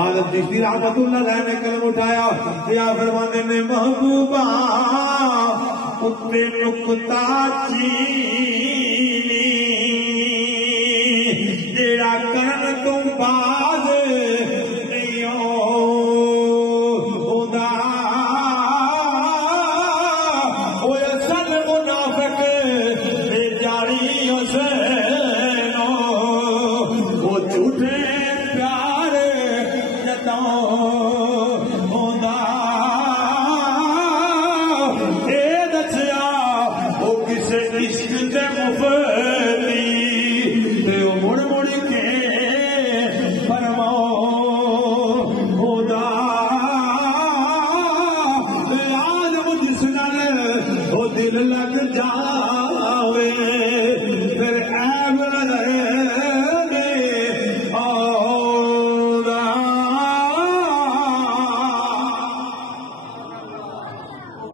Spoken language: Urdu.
حالت چشتی رحمت اللہ علیہ نے قلم اٹھایا کیا فرمانے نے محبوبہ اتنے نکتا چینی جیڑا کرن تم باز نہیں ہو دا وہ اصل منافق بے جاری حسین وہ جھوٹے پیار جتاؤ